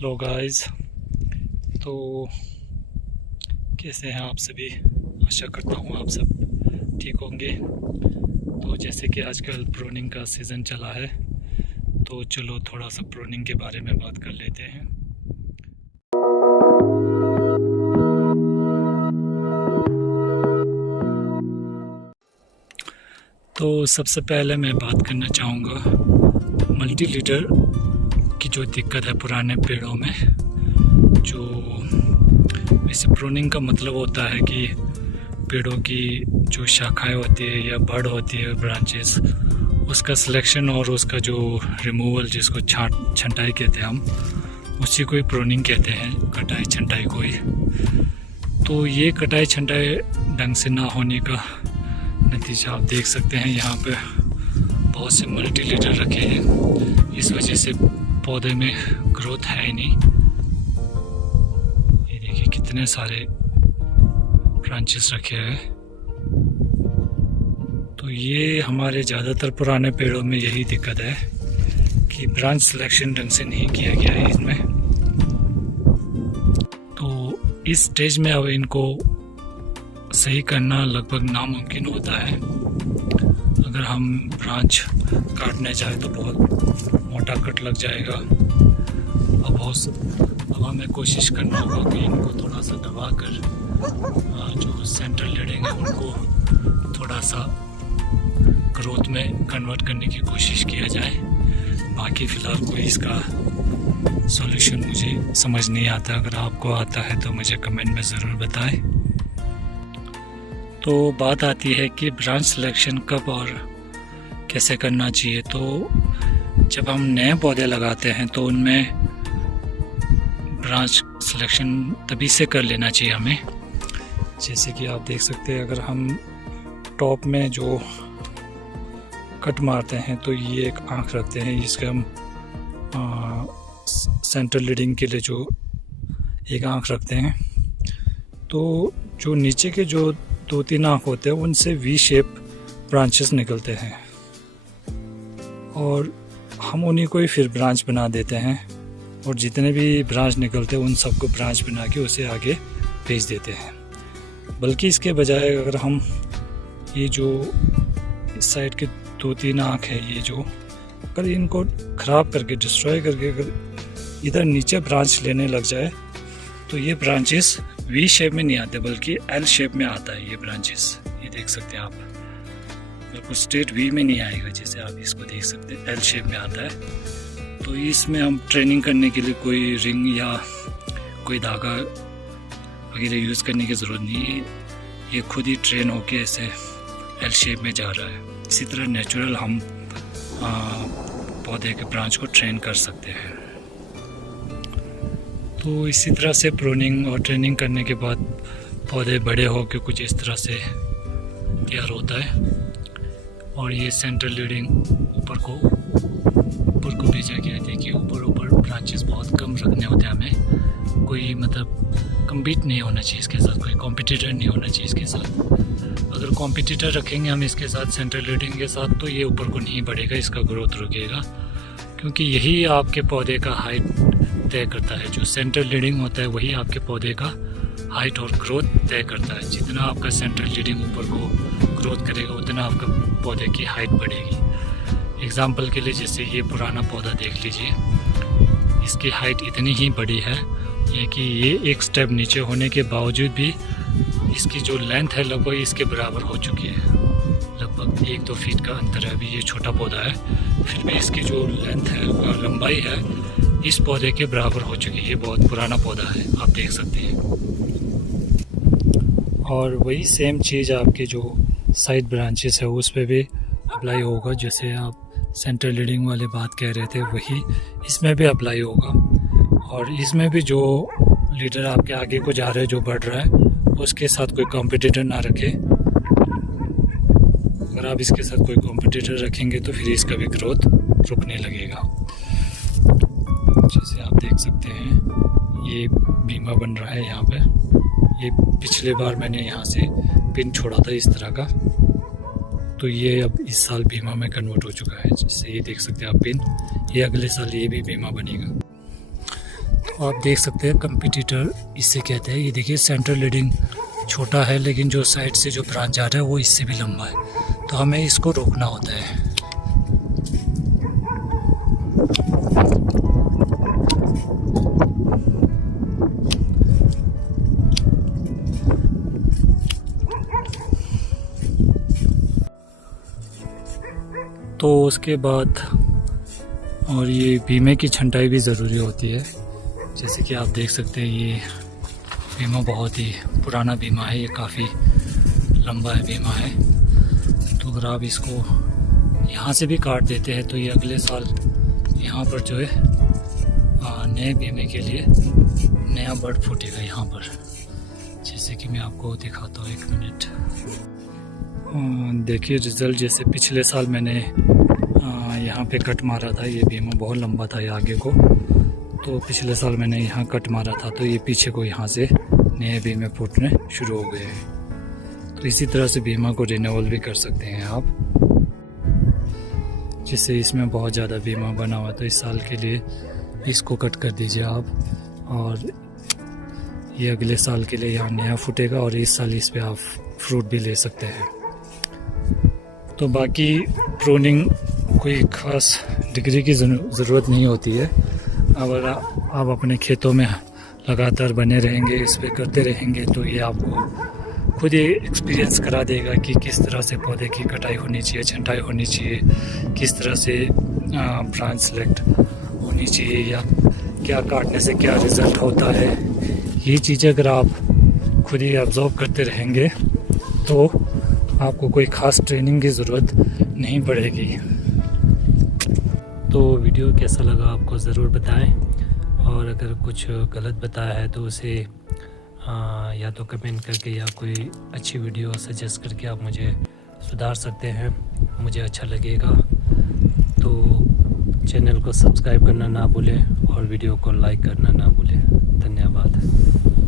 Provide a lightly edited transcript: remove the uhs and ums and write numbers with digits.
Hello guys. तो कैसे हैं आप सभी? आशा करता हूँ आप सब ठीक होंगे। तो जैसे कि आजकल प्रूनिंग का सीज़न चला है, तो चलो थोड़ा सा प्रूनिंग के बारे में बात कर लेते हैं। तो सबसे पहले मैं बात करना चाहूँगा मल्टी लीडर की जो दिक्कत है पुराने पेड़ों में। जो वैसे प्रूनिंग का मतलब होता है कि पेड़ों की जो शाखाएं होती है या बड़ होती है, ब्रांचेस, उसका सिलेक्शन और उसका जो रिमूवल, जिसको छंटाई कहते हैं हम, उसी को ही प्रूनिंग कहते हैं, कटाई छंटाई को ही। तो ये कटाई छंटाई ढंग से ना होने का नतीजा आप देख सकते हैं। यहाँ पे बहुत से मल्टी लीडर रखे हैं, इस वजह से पौधे में ग्रोथ है ही नहीं। ये देखिए कितने सारे ब्रांचेस रखे हैं। तो ये हमारे ज़्यादातर पुराने पेड़ों में यही दिक्कत है कि ब्रांच सिलेक्शन ढंग से नहीं किया गया है इसमें। तो इस स्टेज में अब इनको सही करना लगभग नामुमकिन होता है। अगर हम ब्रांच काटने जाए तो बहुत मोटा कट लग जाएगा। अब हमें कोशिश करना होगा कि इनको थोड़ा सा दबा कर जो सेंट्रल लीडिंग है उनको थोड़ा सा ग्रोथ में कन्वर्ट करने की कोशिश किया जाए। बाकी फ़िलहाल कोई इसका सॉल्यूशन मुझे समझ नहीं आता। अगर आपको आता है तो मुझे कमेंट में ज़रूर बताएं। तो बात आती है कि ब्रांच सिलेक्शन कब और कैसे करना चाहिए। तो जब हम नए पौधे लगाते हैं तो उनमें ब्रांच सिलेक्शन तभी से कर लेना चाहिए हमें। जैसे कि आप देख सकते हैं, अगर हम टॉप में जो कट मारते हैं तो ये एक आँख रखते हैं, जिसके हम सेंट्रल लीडिंग के लिए जो एक आँख रखते हैं। तो जो नीचे के जो 2-3 आँख होते हैं उनसे वी शेप ब्रांचेस निकलते हैं और हम उन्हीं को ही फिर ब्रांच बना देते हैं। और जितने भी ब्रांच निकलते हैं उन सबको ब्रांच बना के उसे आगे भेज देते हैं। बल्कि इसके बजाय अगर हम ये जो इस साइड के 2-3 आँख है, ये जो अगर इनको ख़राब करके, डिस्ट्रॉय करके अगर इधर नीचे ब्रांच लेने लग जाए तो ये ब्रांचेस वी शेप में नहीं आते बल्कि एल शेप में आता है। ये ब्रांचेस ये देख सकते हैं आप, बिल्कुल स्ट्रेट वी में नहीं आएगा, जैसे आप इसको देख सकते हैं एल शेप में आता है। तो इसमें हम ट्रेनिंग करने के लिए कोई रिंग या कोई धागा वगैरह यूज़ करने की ज़रूरत नहीं है। ये खुद ही ट्रेन होके ऐसे एल शेप में जा रहा है। इसी तरह नेचुरल हम पौधे के ब्रांच को ट्रेन कर सकते हैं। तो इसी तरह से प्रूनिंग और ट्रेनिंग करने के बाद पौधे बड़े होकर कुछ इस तरह से तैयार होता है। और ये सेंट्रल लीडिंग ऊपर को भेजा गया है। देखिए ऊपर ब्रांचेस बहुत कम रखने होते हैं हमें। कोई मतलब कम्पीट नहीं होना चाहिए इसके साथ, कोई कॉम्पिटिटर नहीं होना चाहिए इसके साथ। अगर कॉम्पिटिटर रखेंगे हम इसके साथ सेंट्रल लीडिंग के साथ तो ये ऊपर को नहीं बढ़ेगा, इसका ग्रोथ रुकेगा। क्योंकि यही आपके पौधे का हाइट तय करता है। जो सेंट्रल लीडिंग होता है वही आपके पौधे का हाइट और ग्रोथ तय करता है। जितना आपका सेंट्रल लीडिंग ऊपर को ग्रोथ करेगा उतना आपका पौधे की हाइट बढ़ेगी। एग्जाम्पल के लिए जैसे ये पुराना पौधा देख लीजिए, इसकी हाइट इतनी ही बड़ी है ये कि ये एक स्टेप नीचे होने के बावजूद भी इसकी जो लेंथ है लगभग इसके बराबर हो चुकी है। लगभग 1-2 फीट का अंतर है। अभी ये छोटा पौधा है, फिर भी इसकी जो लेंथ है, लंबाई है, इस पौधे के बराबर हो चुकी है। ये बहुत पुराना पौधा है, आप देख सकते हैं। और वही सेम चीज़ आपके जो साइड ब्रांचेस है उस पर भी अप्लाई होगा। जैसे आप सेंट्रल लीडिंग वाले बात कह रहे थे, वही इसमें भी अप्लाई होगा। और इसमें भी जो लीडर आपके आगे को जा रहे हैं, जो बढ़ रहा है, उसके साथ कोई कॉम्पिटिटर ना रखे। अगर आप इसके साथ कोई कॉम्पिटिटर रखेंगे तो फिर इसका भी ग्रोथ रुकने लगेगा। जैसे आप देख सकते हैं ये बीमा बन रहा है यहाँ पे। ये पिछले बार मैंने यहाँ से पिन छोड़ा था इस तरह का, तो ये अब इस साल बीमा में कन्वर्ट हो चुका है। जैसे ये देख सकते हैं आप पिन, ये अगले साल ये भी बीमा बनेगा। आप देख सकते हैं कंपटीटर इससे कहते हैं। ये देखिए सेंट्रल लीडिंग छोटा है, लेकिन जो साइड से जो ब्रांच आ रहा है वो इससे भी लंबा है, तो हमें इसको रोकना होता है। तो उसके बाद और ये बीमे की छंटाई भी ज़रूरी होती है। जैसे कि आप देख सकते हैं ये बीमा बहुत ही पुराना बीमा है, ये काफ़ी लंबा है बीमा है। तो अगर आप इसको यहाँ से भी काट देते हैं तो ये अगले साल यहाँ पर जो है नए बीमे के लिए नया बर्ड फूटेगा यहाँ पर। जैसे कि मैं आपको दिखाता हूँ, 1 मिनट। देखिए रिज़ल्ट, जैसे पिछले साल मैंने यहाँ पे कट मारा था, ये बीमा बहुत लंबा था ये आगे को, तो पिछले साल मैंने यहाँ कट मारा था तो ये पीछे को यहाँ से नए बीमे फूटने शुरू हो गए हैं। तो इसी तरह से बीमा को रिन्यूअल भी कर सकते हैं आप, जिससे इसमें बहुत ज़्यादा बीमा बना हुआ तो इस साल के लिए इसको कट कर दीजिए आप, और ये अगले साल के लिए यहाँ नया फूटेगा और इस साल इस पे आप फ्रूट भी ले सकते हैं। तो बाकी प्रूनिंग कोई ख़ास डिग्री की ज़रूरत नहीं होती है। अगर आप अपने खेतों में लगातार बने रहेंगे, इस पे करते रहेंगे, तो ये आपको खुद ही एक्सपीरियंस करा देगा कि किस तरह से पौधे की कटाई होनी चाहिए, छंटाई होनी चाहिए, किस तरह से ब्रांच सेलेक्ट होनी चाहिए, या क्या काटने से क्या रिज़ल्ट होता है। ये चीज़ें अगर आप खुद ही ऑब्जर्व करते रहेंगे तो आपको कोई ख़ास ट्रेनिंग की ज़रूरत नहीं पड़ेगी। तो वीडियो कैसा लगा आपको ज़रूर बताएं, और अगर कुछ गलत बताया है तो उसे या तो कमेंट करके या कोई अच्छी वीडियो सजेस्ट करके आप मुझे सुधार सकते हैं, मुझे अच्छा लगेगा। तो चैनल को सब्सक्राइब करना ना भूलें और वीडियो को लाइक करना ना भूलें। धन्यवाद।